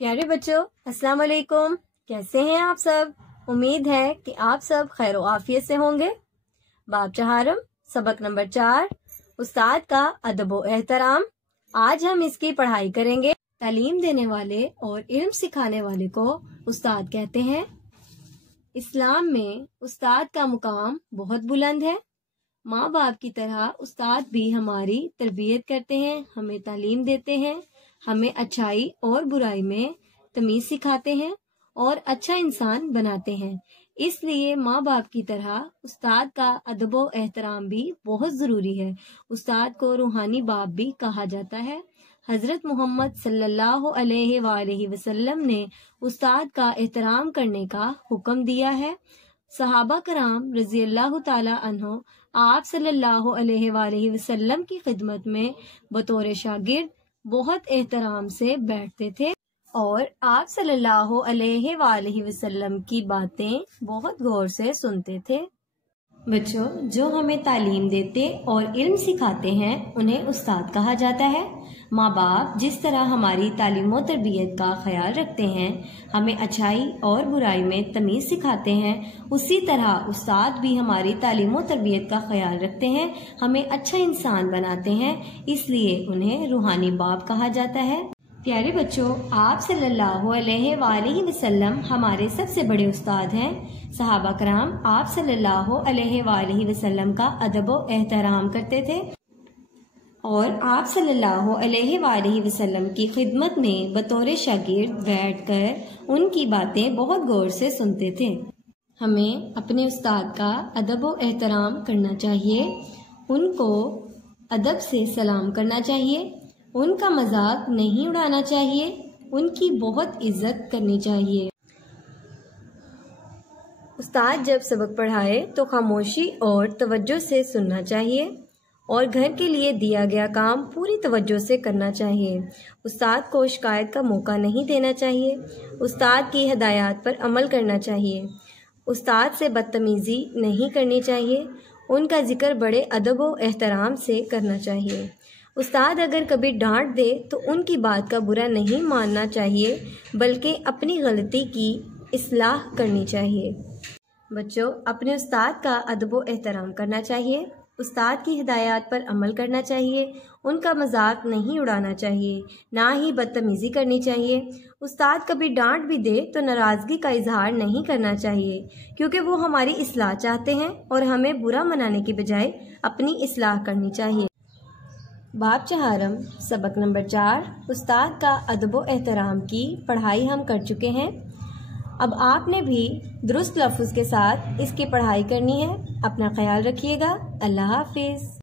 پیارے بچوں، السلام علیکم۔ کیسے ہیں آپ سب؟ امید ہے کہ آپ سب خیر و عافیت سے ہوں گے۔ باب چہارم، سبق نمبر 4، استاد کا ادب و احترام۔ آج ہم اس کی پڑھائی کریں گے۔ تعلیم دینے والے اور علم سکھانے والے کو استاد کہتے ہیں۔ اسلام میں استاد کا مقام بہت بلند ہے۔ ماں باپ کی طرح استاد بھی ہماری تربیت کرتے ہیں، ہمیں تعلیم دیتے ہیں، ہمیں اچھائی اور برائی میں تمیز سکھاتے ہیں اور اچھا انسان بناتے ہیں۔ اس لیے ماں باپ کی طرح استاد کا ادب و احترام بھی بہت ضروری ہے۔ استاد کو روحانی باپ بھی کہا جاتا ہے۔ حضرت محمد صلی اللہ علیہ وآلہ وسلم نے استاد کا احترام کرنے کا حکم دیا ہے۔ صحابہ کرام رضی اللہ تعالی عنہ آپ صلی اللہ علیہ وآلہ وسلم کی خدمت میں بطور شاگرد بہت احترام سے بیٹھتے تھے اور آپ صلی اللہ علیہ وآلہ وسلم کی باتیں بہت غور سے سنتے تھے۔ بچوں، جو ہمیں تعلیم دیتے اور علم سکھاتے ہیں انہیں استاد کہا جاتا ہے۔ ماں باپ جس طرح ہماری تعلیم و تربیت کا خیال رکھتے ہیں، ہمیں اچھائی اور برائی میں تمیز سکھاتے ہیں، اسی طرح استاد بھی ہماری تعلیم و تربیت کا خیال رکھتے ہیں، ہمیں اچھا انسان بناتے ہیں، اس لیے انہیں روحانی باپ کہا جاتا ہے۔ پیارے بچوں، آپ صلی اللہ علیہ وآلہ وسلم ہمارے سب سے بڑے استاد ہیں۔ صحابہ کرام آپ صلی اللہ علیہ وآلہ وسلم کا ادب و احترام کرتے تھے اور آپ صلی اللہ علیہ وآلہ وسلم کی خدمت میں بطور شاگرد بیٹھ کر ان کی باتیں بہت غور سے سنتے تھے۔ ہمیں اپنے استاد کا ادب و احترام کرنا چاہیے، ان کو ادب سے سلام کرنا چاہیے، ان کا مذاق نہیں اڑانا چاہیے، ان کی بہت عزت کرنی چاہیے۔ استاد جب سبق پڑھائے تو خاموشی اور توجہ سے سننا چاہیے اور گھر کے لیے دیا گیا کام پوری توجہ سے کرنا چاہیے۔ استاد کو شکایت کا موقع نہیں دینا چاہیے، استاد کی ہدایات پر عمل کرنا چاہیے، استاد سے بدتمیزی نہیں کرنی چاہیے، ان کا ذکر بڑے ادب و احترام سے کرنا چاہیے۔ استاد اگر کبھی ڈانٹ دے تو ان کی بات کا برا نہیں ماننا چاہیے بلکہ اپنی غلطی کی اصلاح کرنی چاہیے۔ بچوں، اپنے استاد کا ادب و احترام کرنا چاہیے، استاد کی ہدایات پر عمل کرنا چاہیے، ان کا مذاق نہیں اڑانا چاہیے، نہ ہی بدتمیزی کرنی چاہیے۔ استاد کبھی ڈانٹ بھی دے تو ناراضگی کا اظہار نہیں کرنا چاہیے کیونکہ وہ ہماری اصلاح چاہتے ہیں اور ہمیں برا منانے کی بجائے اپنی اصلاح کرنی چاہیے۔ باب چہارم، سبق نمبر 4، استاد کا ادب و احترام کی پڑھائی ہم کر چکے ہیں۔ اب آپ نے بھی درست لفظ کے ساتھ اس کی پڑھائی کرنی ہے۔ اپنا خیال رکھیے گا۔ اللہ حافظ۔